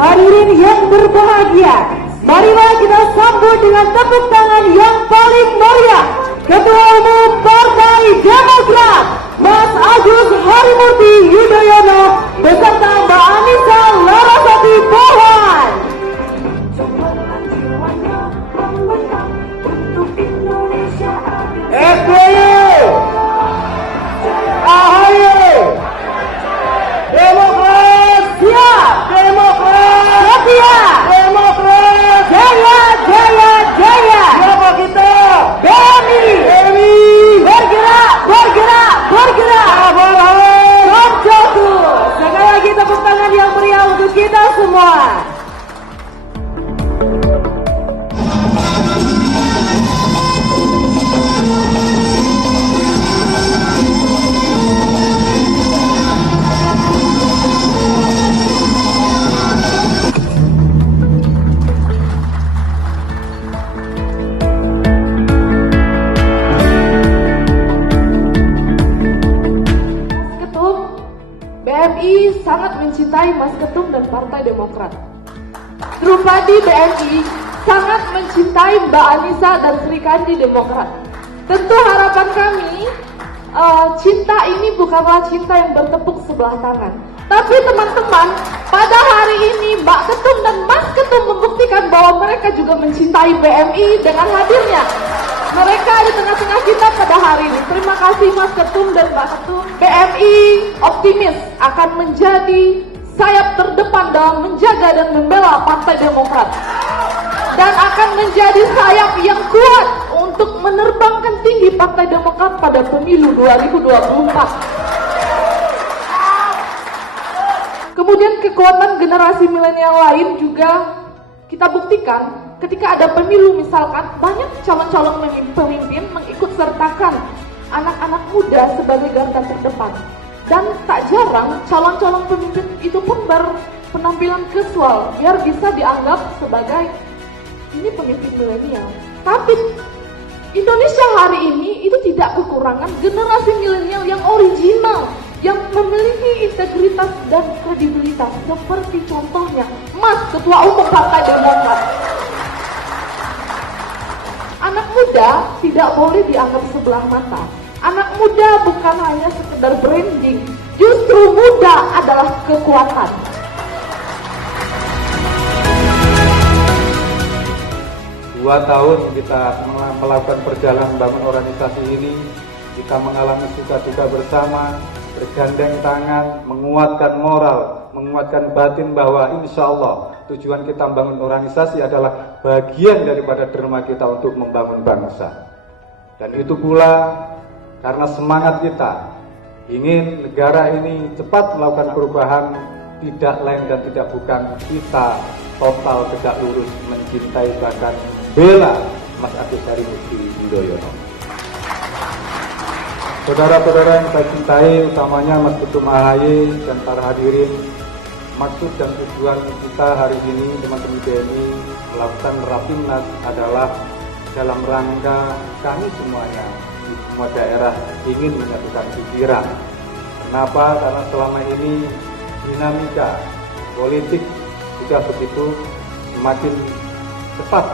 Hadirin yang berbahagia, marilah kita sambut dengan tepuk tangan yang paling meriah Ketua Umum Partai Demokrat, Mas Agus Harimurti Yudhoyono beserta Mbak Anissa Larasati Pohan. SBY, AHY, Demokrat siap, Demokrat setia, Demokrat jaya, jaya, jaya. Siapa kita? BMI bergerak, bergerak, bergerak. Berjatuh. Sekali lagi tepuk tangan yang meriah untuk kita semua. BMI sangat mencintai Mas Ketum dan Partai Demokrat. Drupadi BMI sangat mencintai Mbak Anissa dan Sri Kandi Demokrat. Tentu harapan kami, cinta ini bukanlah cinta yang bertepuk sebelah tangan. Tapi teman-teman, pada hari ini Mbak Ketum dan Mas Ketum membuktikan bahwa mereka juga mencintai BMI dengan hadirnya. Mereka di tengah-tengah kita pada hari ini. Terima kasih Mas Ketum dan Mbak Ketum. BMI optimis akan menjadi sayap terdepan dalam menjaga dan membela Partai Demokrat. Dan akan menjadi sayap yang kuat untuk menerbangkan tinggi Partai Demokrat pada pemilu 2024. Kemudian kekuatan generasi milenial lain juga kita buktikan. Ketika ada pemilu misalkan, banyak calon-calon pemimpin mengikut sertakan anak-anak muda sebagai garda terdepan. Dan tak jarang calon-calon pemimpin itu pun berpenampilan casual biar bisa dianggap sebagai ini pemimpin milenial. Tapi Indonesia hari ini itu tidak kekurangan generasi milenial yang original, yang memiliki integritas dan kredibilitas. Seperti contohnya Mas Ketua Umum Partai Demokrat. Anak muda tidak boleh dianggap sebelah mata. Anak muda bukan hanya sekedar branding, justru muda adalah kekuatan. Dua tahun kita melakukan perjalanan bangun organisasi ini, kita mengalami suka-duka bersama, bergandeng tangan, menguatkan moral, menguatkan batin bahwa insya Allah tujuan kita membangun organisasi adalah bagian daripada derma kita untuk membangun bangsa. Dan itu pula karena semangat kita ingin negara ini cepat melakukan perubahan, tidak lain dan tidak bukan kita total tegak lurus mencintai bahkan bela Mas Agus Harimurti Yudhoyono. Saudara-saudara yang saya cintai, utamanya Mas Ketum AHY dan para hadirin, maksud dan tujuan kita hari ini teman-teman BMI melakukan Rapimnas adalah dalam rangka kami semuanya di semua daerah ingin menyatukan pikiran. Kenapa? Karena selama ini dinamika politik sudah begitu semakin cepat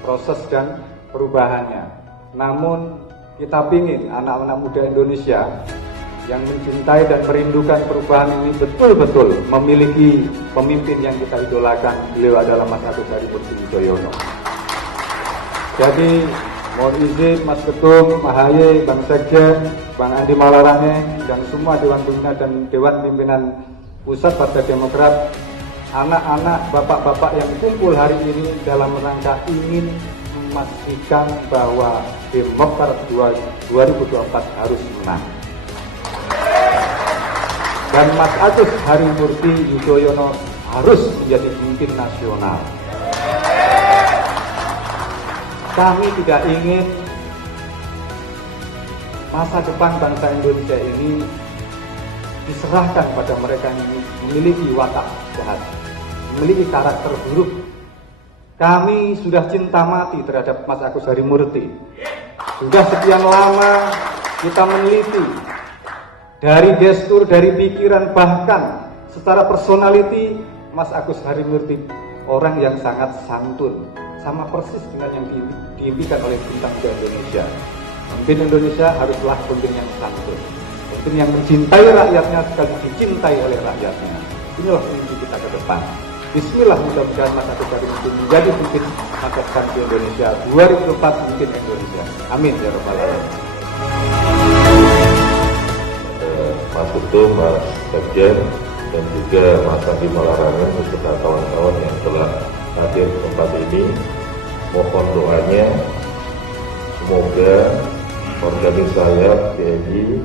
proses dan perubahannya. Namun kita ingin anak-anak muda Indonesia yang mencintai dan merindukan perubahan ini betul-betul memiliki pemimpin yang kita idolakan. Beliau adalah Mas Agus Harimurti Yudhoyono. Jadi mohon izin Mas Ketum, AHY, Bang Sekjen, Bang Andi Malarangeng, dan semua Dewan Pembina dan Dewan Pimpinan Pusat Partai Demokrat, anak-anak, bapak-bapak yang kumpul hari ini dalam rangka ingin memastikan bahwa Demokrat 2024 harus menang. Dan Mas Agus Harimurti Yudhoyono harus menjadi pemimpin nasional. Kami tidak ingin masa depan bangsa Indonesia ini diserahkan pada mereka yang memiliki watak jahat, memiliki karakter buruk. Kami sudah cinta mati terhadap Mas Agus Harimurti. Sudah sekian lama kita meneliti dari gestur, dari pikiran, bahkan secara personality, Mas Agus Harimurti orang yang sangat santun, sama persis dengan yang diimpikan oleh bintang Indonesia. Pemimpin Indonesia haruslah pemimpin yang santun, pemimpin yang mencintai rakyatnya sekali dicintai oleh rakyatnya. Inilah mimpi kita ke depan. Bismillah, mudah-mudahan Mas Agus Harimurti menjadi pemimpin masa depan di Indonesia 2024, pemimpin Indonesia. Amin ya rabbal alamin. Mas Ketum, Mas Sekjen, dan juga Mas Andi Malarangen beserta kawan-kawan yang telah hadir di tempat ini. Mohon doanya, semoga organisasi BMI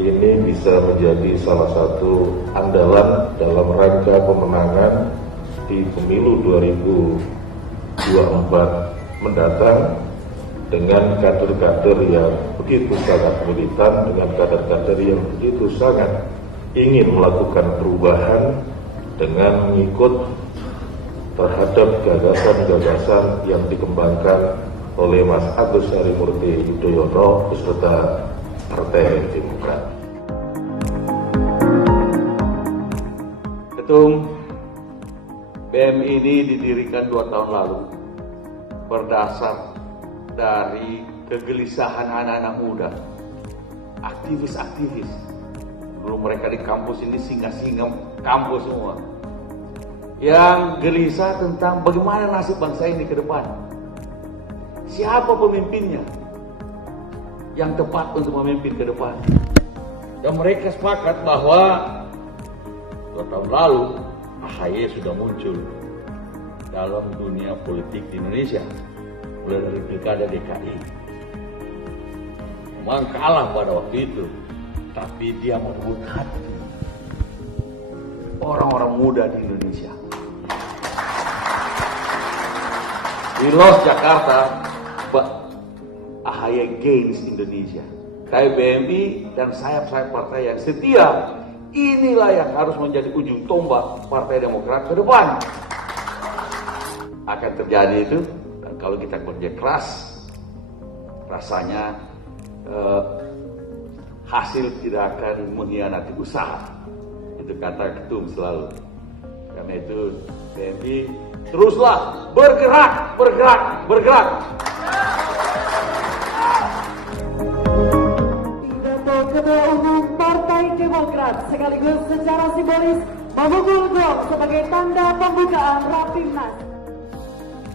ini bisa menjadi salah satu andalan dalam rangka pemenangan di pemilu 2024 mendatang, dengan kader-kader yang begitu sangat militan, dengan kader-kader yang begitu sangat ingin melakukan perubahan dengan mengikut terhadap gagasan-gagasan yang dikembangkan oleh Mas Agus Harimurti Yudhoyono beserta Partai Demokrat. Ketum, BMI ini didirikan 2 tahun lalu berdasar dari kegelisahan anak-anak muda, aktivis-aktivis. Dulu mereka di kampus ini singa-singa kampus semua, yang gelisah tentang bagaimana nasib bangsa ini ke depan. Siapa pemimpinnya yang tepat untuk memimpin ke depan. Dan mereka sepakat bahwa 2 tahun lalu AHY sudah muncul dalam dunia politik di Indonesia, mulai dari pilkada DKI. Memang kalah pada waktu itu, tapi dia merebut hati orang-orang muda di Indonesia. Di lost Jakarta, AHY gains Indonesia. KBMI dan sayap-sayap partai yang setia, inilah yang harus menjadi ujung tombak Partai Demokrat ke depan. Akan terjadi itu, dan kalau kita kerja keras, rasanya hasil tidak akan mengkhianati usaha. Itu kata Ketum selalu. Karena itu BMI teruslah bergerak, bergerak, bergerak. Pidato Ketua Umum Partai Demokrat sekaligus secara simbolis memukul gong sebagai tanda pembukaan Rapimnas.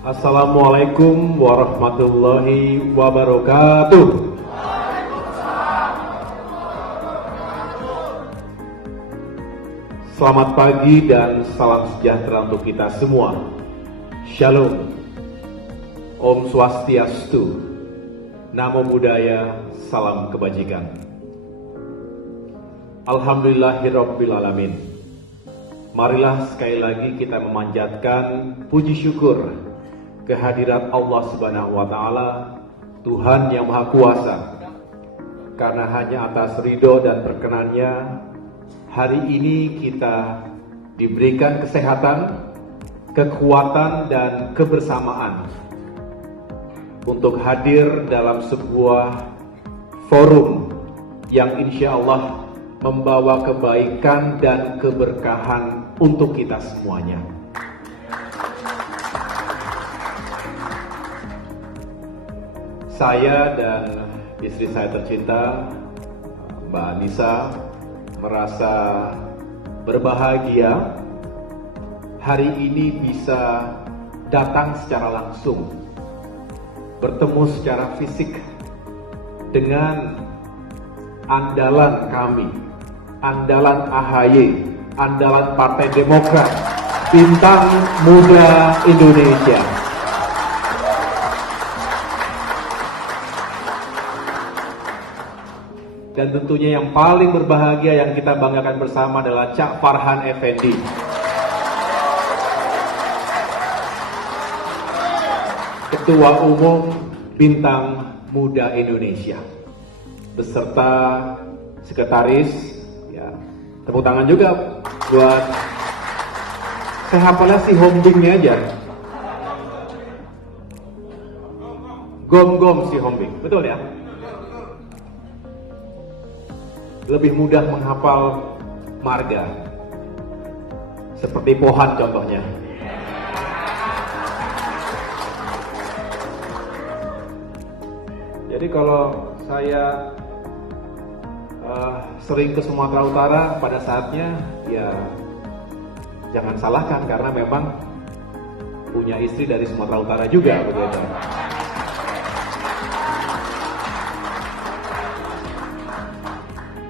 Assalamualaikum warahmatullahi wabarakatuh. Selamat pagi dan salam sejahtera untuk kita semua. Shalom. Om Swastiastu. Namo Buddhaya, salam kebajikan. Alhamdulillahirabbil alamin. Marilah sekali lagi kita memanjatkan puji syukur kehadirat Allah Subhanahu wa taala, Tuhan yang Maha Kuasa. Karena hanya atas ridho dan perkenannya hari ini kita diberikan kesehatan, kekuatan dan kebersamaan untuk hadir dalam sebuah forum yang insya Allah membawa kebaikan dan keberkahan untuk kita semuanya. Saya dan istri saya tercinta, Mbak Anissa, merasa berbahagia hari ini bisa datang secara langsung, bertemu secara fisik dengan andalan kami, andalan AHY, andalan Partai Demokrat, bintang muda Indonesia. Dan tentunya yang paling berbahagia yang kita banggakan bersama adalah Cak Farhan Effendi. Ketua Umum Bintang Muda Indonesia. Beserta sekretaris, ya, tepuk tangan juga buat, saya hafalnya si Hombingnya aja. Gom-gom si Hombing, betul ya? Lebih mudah menghafal marga. Seperti Pohan contohnya. Jadi kalau saya sering ke Sumatera Utara pada saatnya, ya jangan salahkan karena memang punya istri dari Sumatera Utara juga, begitu.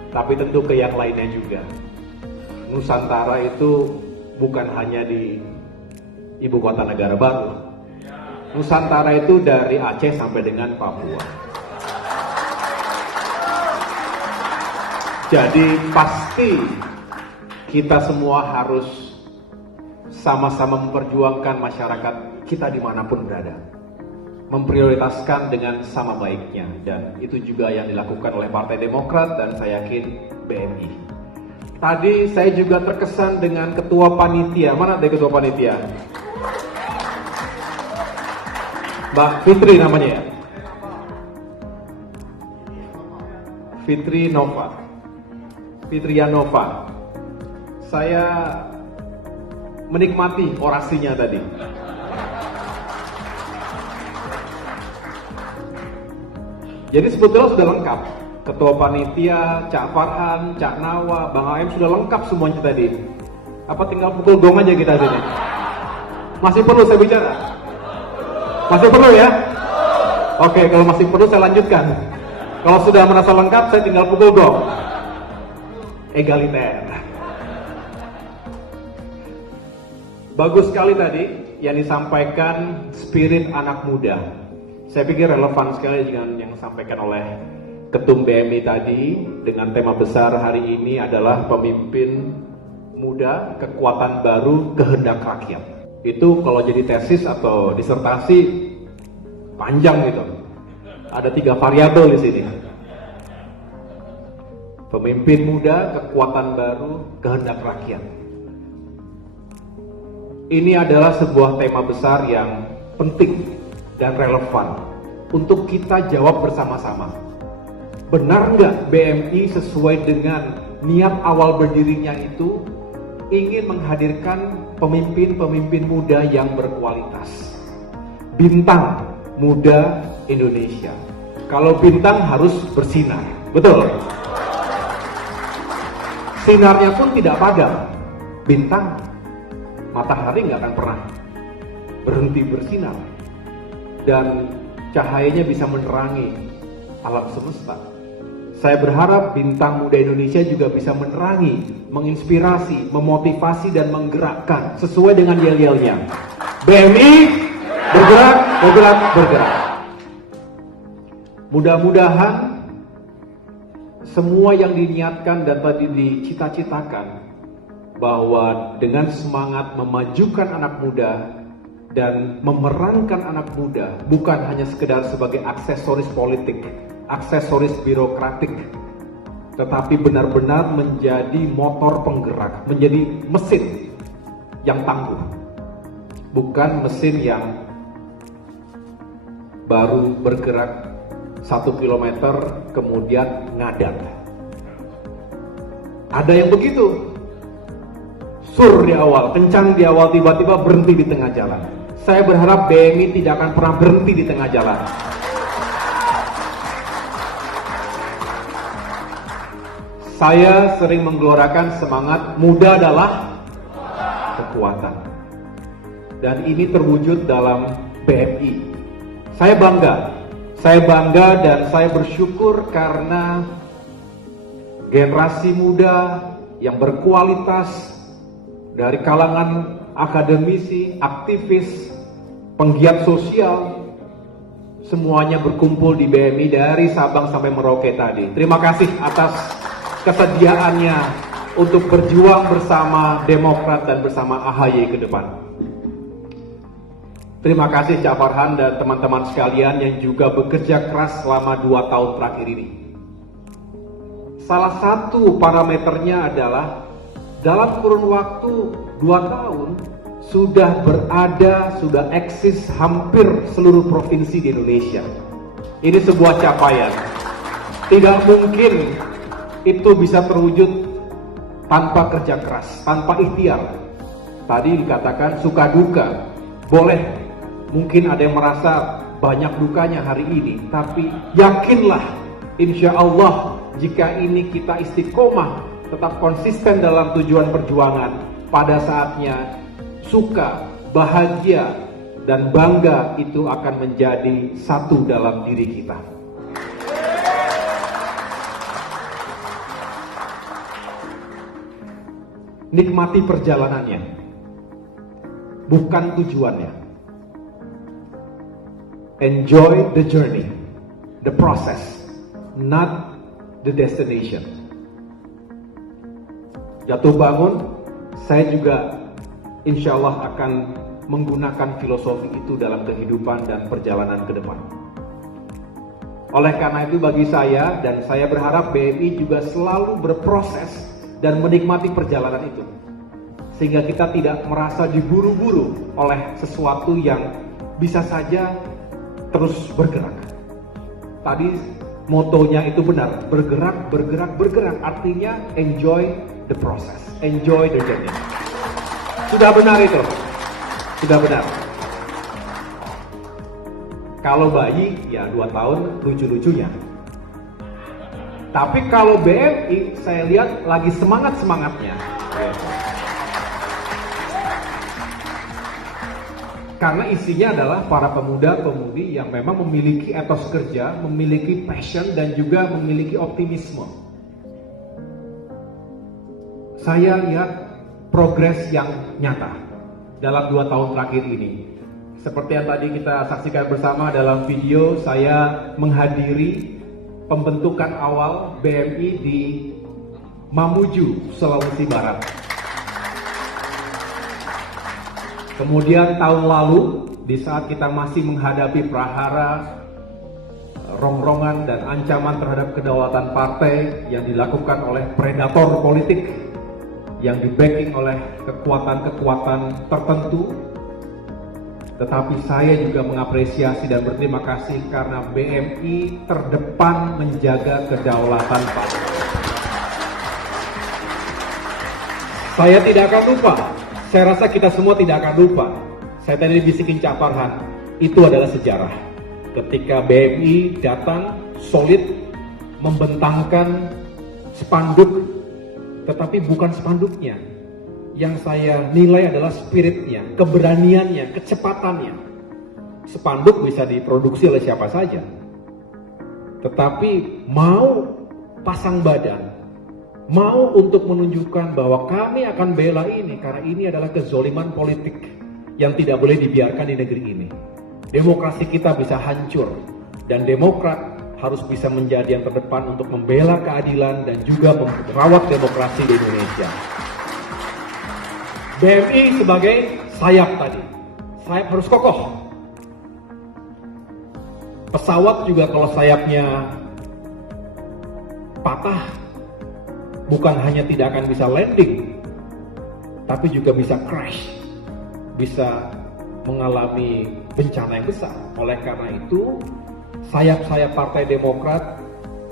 Tapi tentu ke yang lainnya juga. Nusantara itu bukan hanya di ibu kota negara baru. Nusantara itu dari Aceh sampai dengan Papua. Jadi pasti kita semua harus sama-sama memperjuangkan masyarakat kita dimanapun berada. Memprioritaskan dengan sama baiknya, dan itu juga yang dilakukan oleh Partai Demokrat dan saya yakin BMI. Tadi saya juga terkesan dengan ketua panitia. Mana ada ketua panitia? Mbak Fitri namanya ya? Fitrianova. Saya menikmati orasinya tadi. Jadi sebetulnya sudah lengkap. Ketua panitia, Cak Farhan, Cak Nawa, Bang Aem sudah lengkap semuanya tadi. Apa tinggal pukul gong aja kita sini? Masih perlu saya bicara? Masih perlu ya? Oke, kalau masih perlu saya lanjutkan. Kalau sudah merasa lengkap, saya tinggal pukul gong. Egaliter. Bagus sekali tadi yang disampaikan spirit anak muda. Saya pikir relevan sekali dengan yang disampaikan oleh Ketum BMI tadi, dengan tema besar hari ini adalah pemimpin muda, kekuatan baru, kehendak rakyat. Itu kalau jadi tesis atau disertasi panjang gitu. Ada 3 variabel di sini. Pemimpin muda, kekuatan baru, kehendak rakyat. Ini adalah sebuah tema besar yang penting dan relevan untuk kita jawab bersama-sama. Benar nggak BMI sesuai dengan niat awal berdirinya itu ingin menghadirkan pemimpin-pemimpin muda yang berkualitas? Bintang Muda Indonesia. Kalau bintang harus bersinar, betul? Sinarnya pun tidak padam. Bintang, matahari nggak akan pernah berhenti bersinar. Dan cahayanya bisa menerangi alam semesta. Saya berharap bintang muda Indonesia juga bisa menerangi, menginspirasi, memotivasi, dan menggerakkan sesuai dengan yel-yelnya. BMI bergerak, bergerak, bergerak. Mudah-mudahan semua yang diniatkan dan tadi dicita-citakan, bahwa dengan semangat memajukan anak muda dan memerankan anak muda bukan hanya sekedar sebagai aksesoris politik, aksesoris birokratik, tetapi benar-benar menjadi motor penggerak, menjadi mesin yang tangguh, bukan mesin yang baru bergerak 1 kilometer kemudian ngadat. Ada yang begitu, sur di awal, kencang di awal, tiba-tiba berhenti di tengah jalan. Saya berharap BMI tidak akan pernah berhenti di tengah jalan. Saya sering menggelorakan semangat muda adalah kekuatan. Dan ini terwujud dalam BMI. Saya bangga dan saya bersyukur karena generasi muda yang berkualitas dari kalangan akademisi, aktivis, penggiat sosial, semuanya berkumpul di BMI dari Sabang sampai Merauke tadi. Terima kasih atas kesediaannya untuk berjuang bersama Demokrat dan bersama AHY ke depan. Terima kasih Cak Farhan dan teman-teman sekalian yang juga bekerja keras selama 2 tahun terakhir ini. Salah satu parameternya adalah dalam kurun waktu 2 tahun sudah eksis hampir seluruh provinsi di Indonesia. Ini sebuah capaian. Tidak mungkin itu bisa terwujud tanpa kerja keras, tanpa ikhtiar. Tadi dikatakan suka duka. Boleh, mungkin ada yang merasa banyak dukanya hari ini, tapi yakinlah, insya Allah jika ini kita istiqomah, tetap konsisten dalam tujuan perjuangan, pada saatnya suka, bahagia, dan bangga itu akan menjadi satu dalam diri kita. Nikmati perjalanannya, bukan tujuannya. Enjoy the journey, the process, not the destination. Jatuh bangun, saya juga insya Allah akan menggunakan filosofi itu dalam kehidupan dan perjalanan ke depan. Oleh karena itu bagi saya, dan saya berharap BMI juga selalu berproses dan menikmati perjalanan itu, sehingga kita tidak merasa diburu-buru oleh sesuatu yang bisa saja terus bergerak. Tadi motonya itu benar, bergerak, bergerak, bergerak, artinya enjoy the process, enjoy the journey. Sudah benar itu, sudah benar. Kalau bayi ya 2 tahun lucu-lucunya. Tapi kalau BMI saya lihat lagi semangat-semangatnya. Karena isinya adalah para pemuda-pemudi yang memang memiliki etos kerja, memiliki passion dan juga memiliki optimisme. Saya lihat progres yang nyata dalam 2 tahun terakhir ini. Seperti yang tadi kita saksikan bersama dalam video, saya menghadiri pembentukan awal BMI di Mamuju, Sulawesi Barat. Kemudian tahun lalu, di saat kita masih menghadapi prahara, rongrongan dan ancaman terhadap kedaulatan partai yang dilakukan oleh predator politik yang di-backing oleh kekuatan-kekuatan tertentu, tetapi saya juga mengapresiasi dan berterima kasih karena BMI terdepan menjaga kedaulatan partai. Saya tidak akan lupa, saya rasa kita semua tidak akan lupa. Saya tadi bisikin Cak Farhan, itu adalah sejarah. Ketika BMI datang solid membentangkan spanduk, tetapi bukan spanduknya. Yang saya nilai adalah spiritnya, keberaniannya, kecepatannya. Spanduk bisa diproduksi oleh siapa saja. Tetapi mau pasang badan, mau untuk menunjukkan bahwa kami akan bela ini, karena ini adalah kezoliman politik yang tidak boleh dibiarkan di negeri ini. Demokrasi kita bisa hancur, dan Demokrat harus bisa menjadi yang terdepan untuk membela keadilan dan juga merawat demokrasi di Indonesia. BMI sebagai sayap tadi, sayap harus kokoh. Pesawat juga kalau sayapnya patah, bukan hanya tidak akan bisa landing, tapi juga bisa crash, bisa mengalami bencana yang besar. Oleh karena itu, sayap-sayap Partai Demokrat,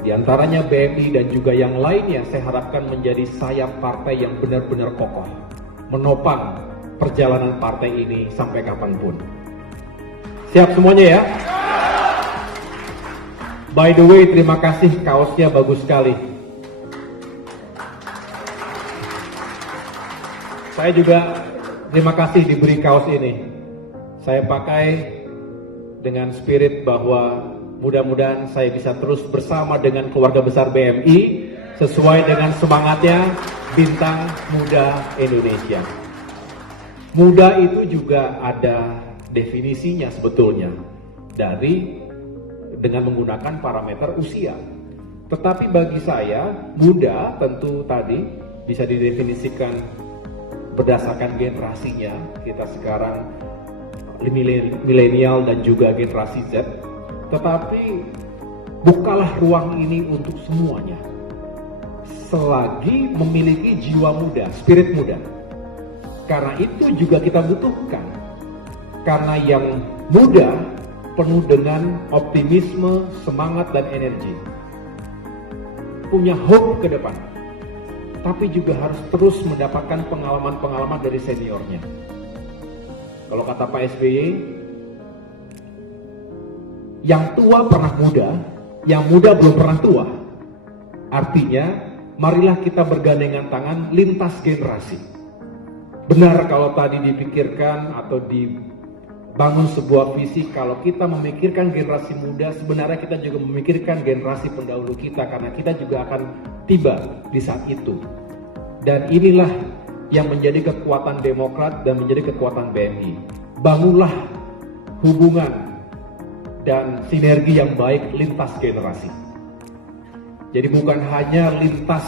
diantaranya BMI dan juga yang lainnya, saya harapkan menjadi sayap partai yang benar-benar kokoh, menopang perjalanan partai ini sampai kapanpun. Siap semuanya ya? By the way, terima kasih, kaosnya bagus sekali. Saya juga terima kasih diberi kaos ini. Saya pakai dengan spirit bahwa mudah-mudahan saya bisa terus bersama dengan keluarga besar BMI sesuai dengan semangatnya Bintang Muda Indonesia. Muda itu juga ada definisinya sebetulnya, dari dengan menggunakan parameter usia. Tetapi bagi saya, muda tentu tadi bisa didefinisikan berdasarkan generasinya. Kita sekarang milenial dan juga generasi Z. Tetapi bukalah ruang ini untuk semuanya. Selagi memiliki jiwa muda, spirit muda. Karena itu juga kita butuhkan. Karena yang muda penuh dengan optimisme, semangat, dan energi. Punya hope ke depan. Tapi juga harus terus mendapatkan pengalaman-pengalaman dari seniornya. Kalau kata Pak SBY, yang tua pernah muda, yang muda belum pernah tua. Artinya, marilah kita bergandengan tangan lintas generasi. Benar kalau tadi dipikirkan atau dibangun sebuah visi, kalau kita memikirkan generasi muda, sebenarnya kita juga memikirkan generasi pendahulu kita, karena kita juga akan tiba di saat itu. Dan inilah yang menjadi kekuatan Demokrat dan menjadi kekuatan BMI. Bangunlah hubungan dan sinergi yang baik lintas generasi. Jadi bukan hanya lintas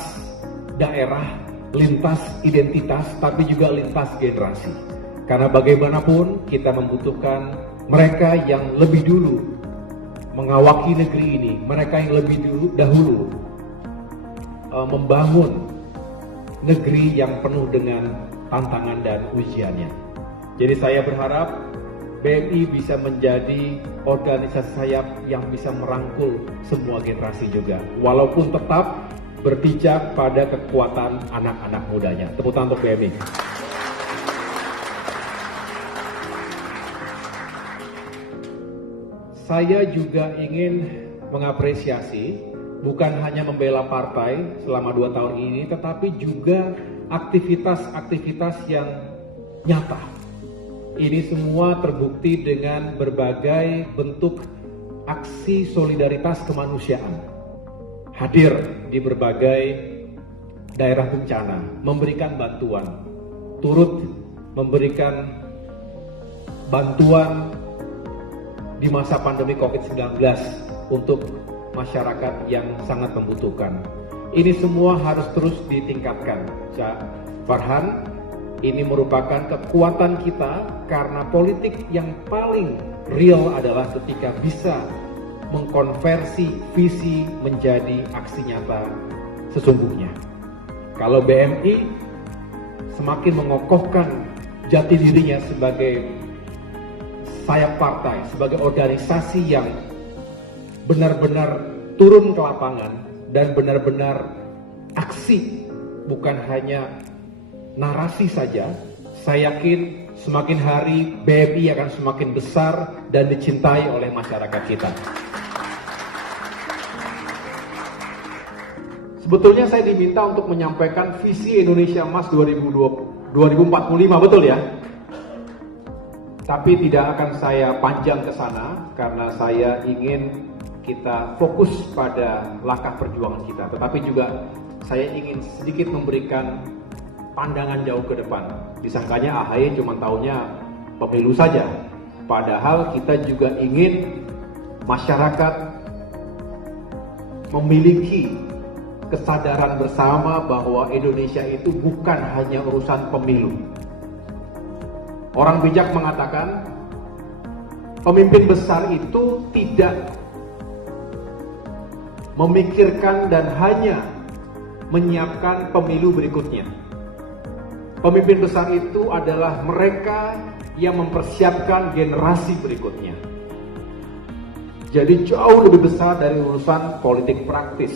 daerah, lintas identitas, tapi juga lintas generasi. Karena bagaimanapun kita membutuhkan mereka yang lebih dulu mengawaki negeri ini, mereka yang lebih dahulu membangun negeri yang penuh dengan tantangan dan ujiannya. Jadi saya berharap BMI bisa menjadi organisasi sayap yang bisa merangkul semua generasi juga, walaupun tetap berpijak pada kekuatan anak-anak mudanya. Tepuk tangan untuk BMI. Saya juga ingin mengapresiasi bukan hanya membela partai selama 2 tahun ini, tetapi juga aktivitas-aktivitas yang nyata. Ini semua terbukti dengan berbagai bentuk aksi solidaritas kemanusiaan. Hadir di berbagai daerah bencana, memberikan bantuan, turut memberikan bantuan di masa pandemi COVID-19 untuk masyarakat yang sangat membutuhkan. Ini semua harus terus ditingkatkan. Farhan, ini merupakan kekuatan kita karena politik yang paling real adalah ketika bisa mengkonversi visi menjadi aksi nyata sesungguhnya. Kalau BMI semakin mengokohkan jati dirinya sebagai sayap partai, sebagai organisasi yang benar-benar turun ke lapangan dan benar-benar aksi, bukan hanya narasi saja, saya yakin semakin hari BMI akan semakin besar dan dicintai oleh masyarakat kita. Sebetulnya saya diminta untuk menyampaikan visi Indonesia Emas 2045, betul ya? Tapi tidak akan saya panjang ke sana karena saya ingin kita fokus pada langkah perjuangan kita. Tetapi juga saya ingin sedikit memberikan pandangan jauh ke depan. Disangkanya AHY cuma taunya pemilu saja. Padahal kita juga ingin masyarakat memiliki kesadaran bersama bahwa Indonesia itu bukan hanya urusan pemilu. Orang bijak mengatakan pemimpin besar itu tidak memikirkan dan hanya menyiapkan pemilu berikutnya. Pemimpin besar itu adalah mereka yang mempersiapkan generasi berikutnya. Jadi jauh lebih besar dari urusan politik praktis.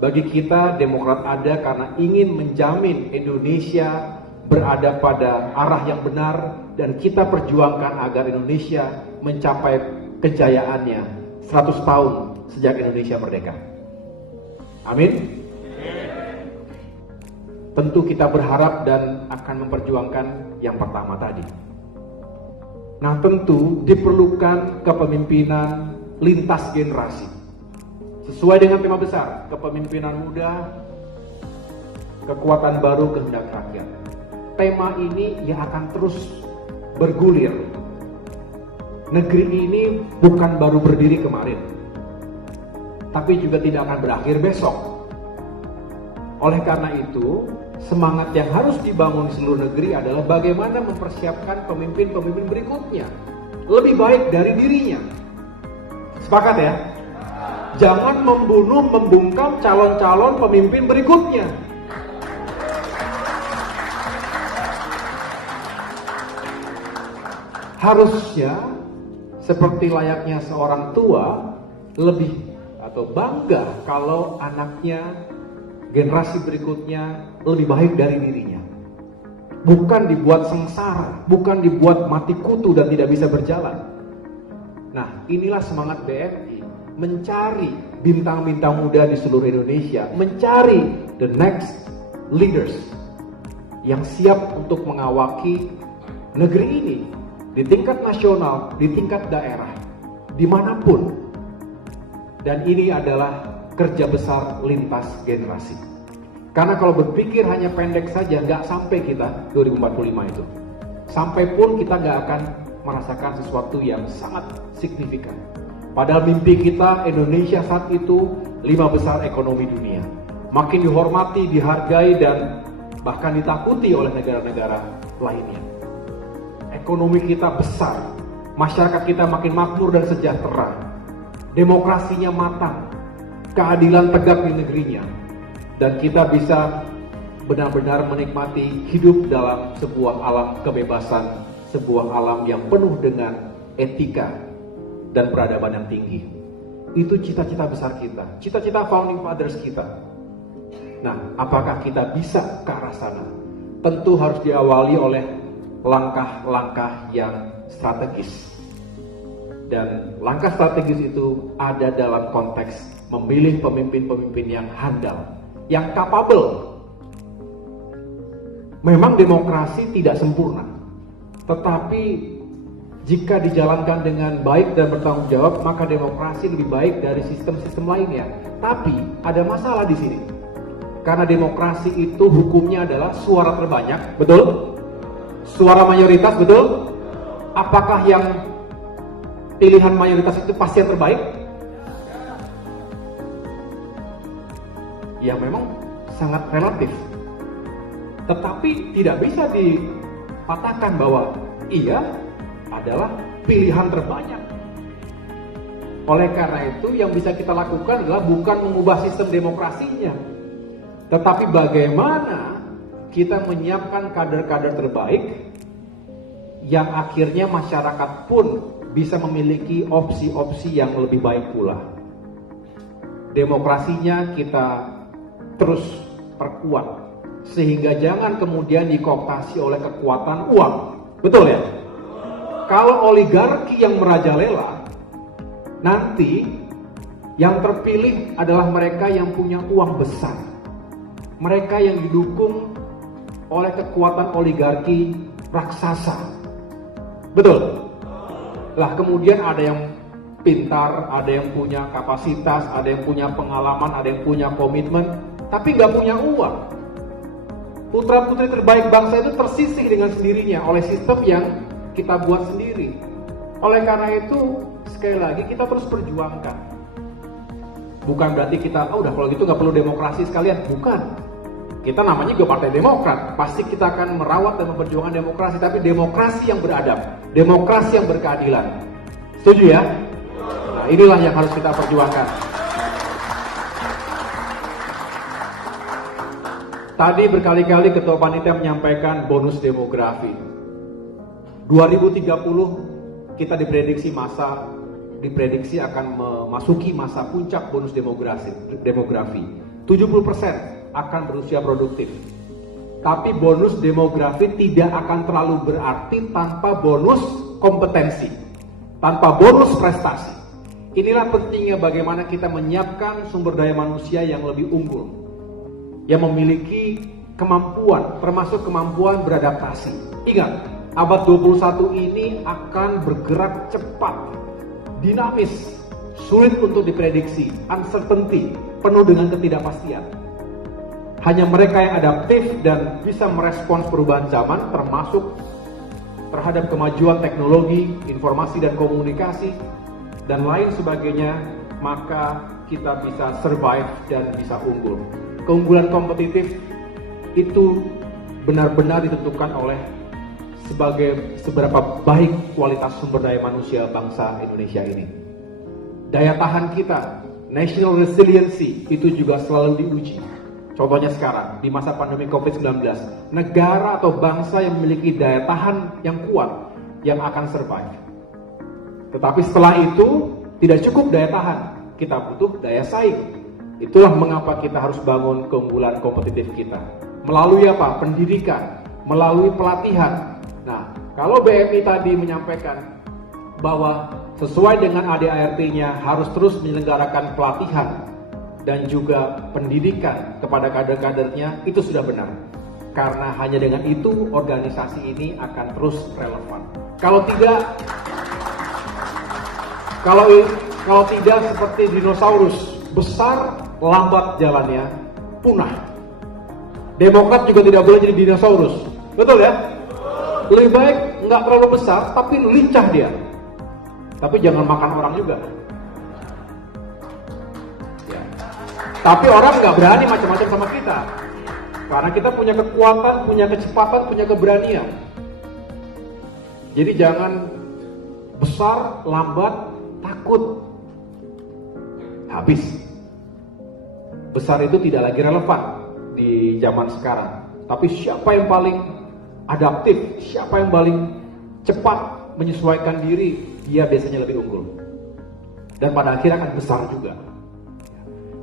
Bagi kita, Demokrat ada karena ingin menjamin Indonesia berada pada arah yang benar dan kita perjuangkan agar Indonesia mencapai kejayaannya 100 tahun sejak Indonesia merdeka. Amin. Tentu kita berharap dan akan memperjuangkan yang pertama tadi. Nah, tentu diperlukan kepemimpinan lintas generasi. Sesuai dengan tema besar, kepemimpinan muda, kekuatan baru kehendak rakyat. Tema ini yang akan terus bergulir. Negeri ini bukan baru berdiri kemarin. tapi juga tidak akan berakhir besok. Oleh karena itu, semangat yang harus dibangun di seluruh negeri adalah bagaimana mempersiapkan pemimpin-pemimpin berikutnya lebih baik dari dirinya. Sepakat ya? Jangan membunuh, membungkam calon-calon pemimpin berikutnya. Harusnya seperti layaknya seorang tua lebih atau bangga kalau anaknya, generasi berikutnya lebih baik dari dirinya. Bukan dibuat sengsara, bukan dibuat mati kutu dan tidak bisa berjalan. Nah, inilah semangat BMI, mencari bintang-bintang muda di seluruh Indonesia, mencari the next leaders yang siap untuk mengawaki negeri ini di tingkat nasional, di tingkat daerah, dimanapun. Dan ini adalah kerja besar lintas generasi. Karena kalau berpikir hanya pendek saja, nggak sampai kita 2045 itu. Sampai pun kita nggak akan merasakan sesuatu yang sangat signifikan. Padahal mimpi kita Indonesia saat itu 5 besar ekonomi dunia. Makin dihormati, dihargai, dan bahkan ditakuti oleh negara-negara lainnya. Ekonomi kita besar, masyarakat kita makin makmur dan sejahtera, demokrasinya matang, keadilan tegak di negerinya, dan kita bisa benar-benar menikmati hidup dalam sebuah alam kebebasan, sebuah alam yang penuh dengan etika dan peradaban yang tinggi. Itu cita-cita besar kita, cita-cita founding fathers kita. Nah, apakah kita bisa ke arah sana? Tentu harus diawali oleh langkah-langkah yang strategis. Dan langkah strategis itu ada dalam konteks memilih pemimpin-pemimpin yang handal, yang capable. Memang demokrasi tidak sempurna, tetapi jika dijalankan dengan baik dan bertanggung jawab, maka demokrasi lebih baik dari sistem-sistem lainnya. Tapi ada masalah di sini. Karena demokrasi itu hukumnya adalah suara terbanyak, betul? Suara mayoritas, betul? Apakah yang pilihan mayoritas itu pasti yang terbaik? Ya memang sangat relatif. Tetapi tidak bisa dipatahkan bahwa iya adalah pilihan terbanyak. Oleh karena itu yang bisa kita lakukan adalah bukan mengubah sistem demokrasinya, tetapi bagaimana kita menyiapkan kader-kader terbaik yang akhirnya masyarakat pun bisa memiliki opsi-opsi yang lebih baik pula. Demokrasinya kita terus perkuat, sehingga jangan kemudian dikooptasi oleh kekuatan uang. Betul ya? Kalau oligarki yang merajalela, nanti yang terpilih adalah mereka yang punya uang besar. Mereka yang didukung oleh kekuatan oligarki raksasa. Betul? Lah kemudian ada yang pintar, ada yang punya kapasitas, ada yang punya pengalaman, ada yang punya komitmen, tapi nggak punya uang. Putra-putri terbaik bangsa itu tersisih dengan sendirinya oleh sistem yang kita buat sendiri. Oleh karena itu, sekali lagi kita terus perjuangkan. Bukan berarti kita, udah kalau gitu nggak perlu demokrasi sekalian. Bukan. Kita namanya juga Partai Demokrat. Pasti kita akan merawat dan memperjuangkan demokrasi, tapi demokrasi yang beradab, demokrasi yang berkeadilan. Setuju ya? Nah, inilah yang harus kita perjuangkan. Tadi berkali-kali Ketua Panitia menyampaikan bonus demografi. 2030 kita diprediksi akan memasuki masa puncak bonus demografi. 70% akan berusia produktif. Tapi bonus demografi tidak akan terlalu berarti tanpa bonus kompetensi, tanpa bonus prestasi. Inilah pentingnya bagaimana kita menyiapkan sumber daya manusia yang lebih unggul, yang memiliki kemampuan, termasuk kemampuan beradaptasi. Ingat, abad 21 ini akan bergerak cepat, dinamis, sulit untuk diprediksi, uncertainty, penuh dengan ketidakpastian. Hanya mereka yang adaptif dan bisa merespons perubahan zaman, termasuk terhadap kemajuan teknologi, informasi dan komunikasi, dan lain sebagainya, maka kita bisa survive dan bisa unggul. Keunggulan kompetitif itu benar-benar ditentukan oleh seberapa baik kualitas sumber daya manusia bangsa Indonesia ini. Daya tahan kita, national resiliency, itu juga selalu diuji. Contohnya sekarang, di masa pandemi COVID-19, negara atau bangsa yang memiliki daya tahan yang kuat yang akan survive. Tetapi setelah itu, tidak cukup daya tahan, kita butuh daya saing. Itulah mengapa kita harus bangun keunggulan kompetitif kita. Melalui apa? Pendidikan, melalui pelatihan. Nah, kalau BMI tadi menyampaikan bahwa sesuai dengan ADART-nya harus terus menyelenggarakan pelatihan dan juga pendidikan kepada kader-kadernya, itu sudah benar. Karena hanya dengan itu organisasi ini akan terus relevan. Kalau tidak seperti dinosaurus, besar, lambat jalannya, punah. Demokrat juga tidak boleh jadi dinosaurus, betul ya? Lebih baik nggak terlalu besar, tapi lincah dia. Tapi jangan makan orang juga. Ya. Tapi orang nggak berani macam-macam sama kita, karena kita punya kekuatan, punya kecepatan, punya keberanian. Jadi jangan besar, lambat, takut. Habis. Besar itu tidak lagi relevan di zaman sekarang. Tapi siapa yang paling adaptif, siapa yang paling cepat menyesuaikan diri, dia biasanya lebih unggul. Dan pada akhirnya akan besar juga.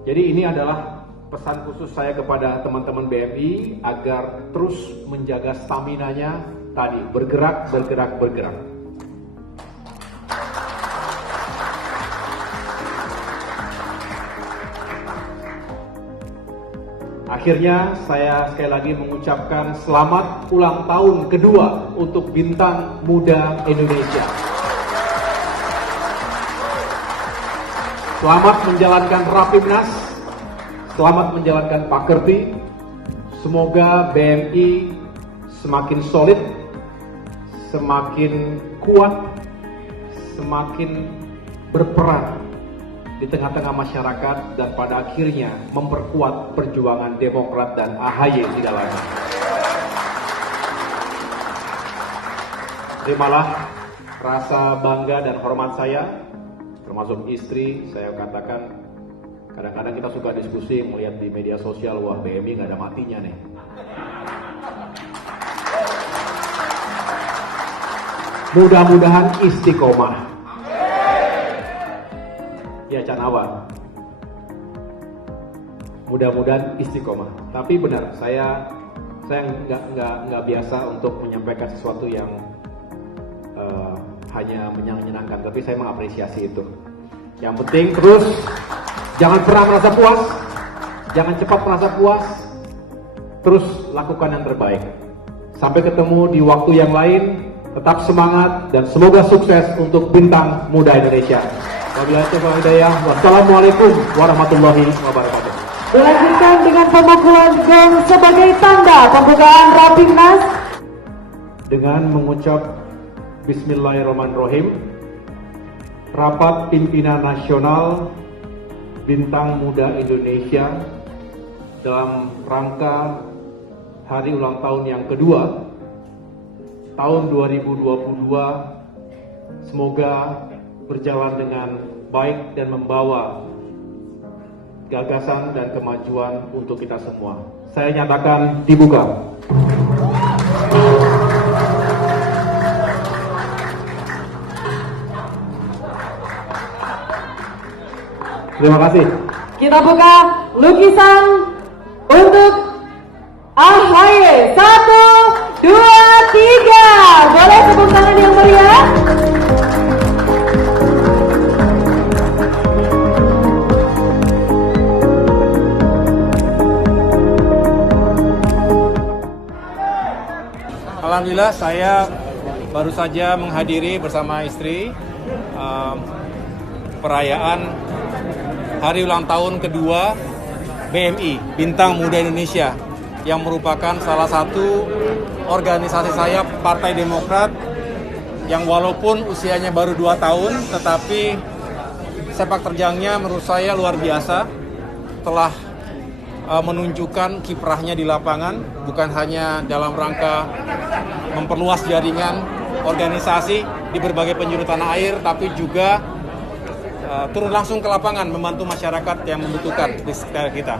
Jadi ini adalah pesan khusus saya kepada teman-teman BMI agar terus menjaga stamina-nya tadi, bergerak. Akhirnya saya sekali lagi mengucapkan selamat ulang tahun kedua untuk Bintang Muda Indonesia. Selamat menjalankan Rapimnas, selamat menjalankan Pakerti. Semoga BMI semakin solid, semakin kuat, semakin berperan di tengah-tengah masyarakat dan pada akhirnya memperkuat perjuangan Demokrat dan AHY di dalamnya. Terimalah rasa bangga dan hormat saya, termasuk istri. Saya katakan, kadang-kadang kita suka diskusi melihat di media sosial, wah BMI nggak ada matinya nih. Mudah-mudahan istiqomah. Ya Canawa, mudah-mudahan istiqomah. Tapi benar, saya nggak biasa untuk menyampaikan sesuatu yang hanya menyenangkan. Tapi saya mengapresiasi itu. Yang penting terus, jangan pernah merasa puas, jangan cepat merasa puas. Terus lakukan yang terbaik. Sampai ketemu di waktu yang lain. Tetap semangat dan semoga sukses untuk Bintang Muda Indonesia. Wassalamualaikum warahmatullahi wabarakatuh. Dilanjutkan dengan pemukulan gong sebagai tanda pembukaan Rapimnas. Dengan mengucap Bismillahirrahmanirrahim, Rapat Pimpinan Nasional Bintang Muda Indonesia dalam rangka hari ulang tahun yang kedua tahun 2022, semoga berjalan dengan baik dan membawa gagasan dan kemajuan untuk kita semua. Saya nyatakan dibuka. Terima kasih. Kita buka lukisan untuk AHY. 1, 2, 3. Boleh tepuk tangan yang meriah? Alhamdulillah saya baru saja menghadiri bersama istri perayaan hari ulang tahun kedua BMI, Bintang Muda Indonesia, yang merupakan salah satu organisasi saya Partai Demokrat yang walaupun usianya baru 2 tahun, tetapi sepak terjangnya menurut saya luar biasa, telah menunjukkan kiprahnya di lapangan, bukan hanya dalam rangka memperluas jaringan organisasi di berbagai penjuru tanah air, tapi juga turun langsung ke lapangan membantu masyarakat yang membutuhkan di sekitar kita.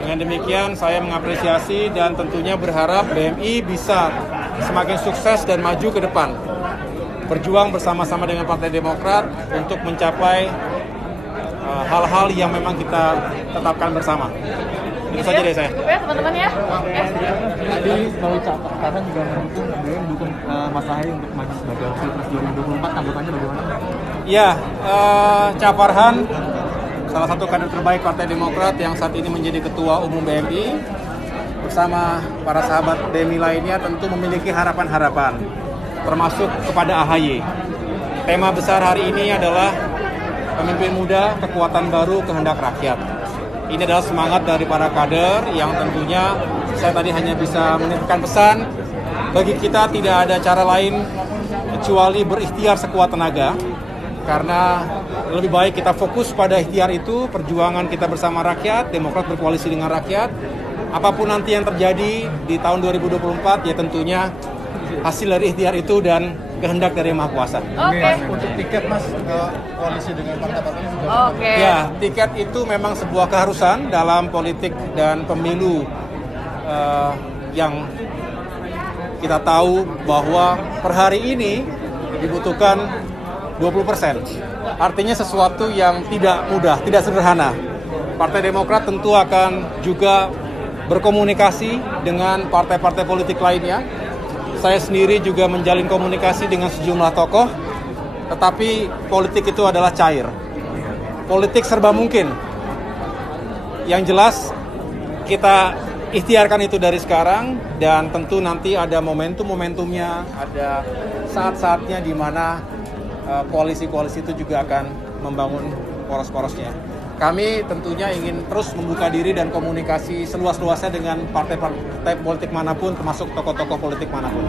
Dengan demikian saya mengapresiasi dan tentunya berharap BMI bisa semakin sukses dan maju ke depan. Berjuang bersama-sama dengan Partai Demokrat untuk mencapai hal-hal yang memang kita tetapkan bersama. Itu saja dari saya. Ya, teman-teman ya. Tadi melalui catatan juga mendukung Mas Ahaye untuk maju sebagai Pilpres 2024, tanggapannya bagaimana? Ya, Ca Farhan, salah satu kader terbaik Partai Demokrat yang saat ini menjadi Ketua Umum BMI, bersama para sahabat BMI lainnya tentu memiliki harapan-harapan, termasuk kepada AHY. Tema besar hari ini adalah pemimpin muda, kekuatan baru, kehendak rakyat. Ini adalah semangat dari para kader yang tentunya saya tadi hanya bisa menitipkan pesan, bagi kita tidak ada cara lain kecuali berikhtiar sekuat tenaga, karena lebih baik kita fokus pada ikhtiar itu, perjuangan kita bersama rakyat, Demokrat berkoalisi dengan rakyat. Apapun nanti yang terjadi di tahun 2024 ya tentunya hasil dari ikhtiar itu dan kehendak dari Yang Maha Kuasa. Oke. Untuk tiket Mas koalisi dengan partai-partai juga. Oke. Ya, tiket itu memang sebuah keharusan dalam politik dan pemilu yang kita tahu bahwa per hari ini dibutuhkan 20%. Artinya sesuatu yang tidak mudah, tidak sederhana. Partai Demokrat tentu akan juga berkomunikasi dengan partai-partai politik lainnya. Saya sendiri juga menjalin komunikasi dengan sejumlah tokoh, tetapi politik itu adalah cair. Politik serba mungkin. Yang jelas kita ikhtiarkan itu dari sekarang, dan tentu nanti ada momentum-momentumnya, ada saat-saatnya di mana koalisi-koalisi itu juga akan membangun poros-porosnya. Kami tentunya ingin terus membuka diri dan komunikasi seluas-luasnya dengan partai-partai politik manapun, termasuk tokoh-tokoh politik manapun.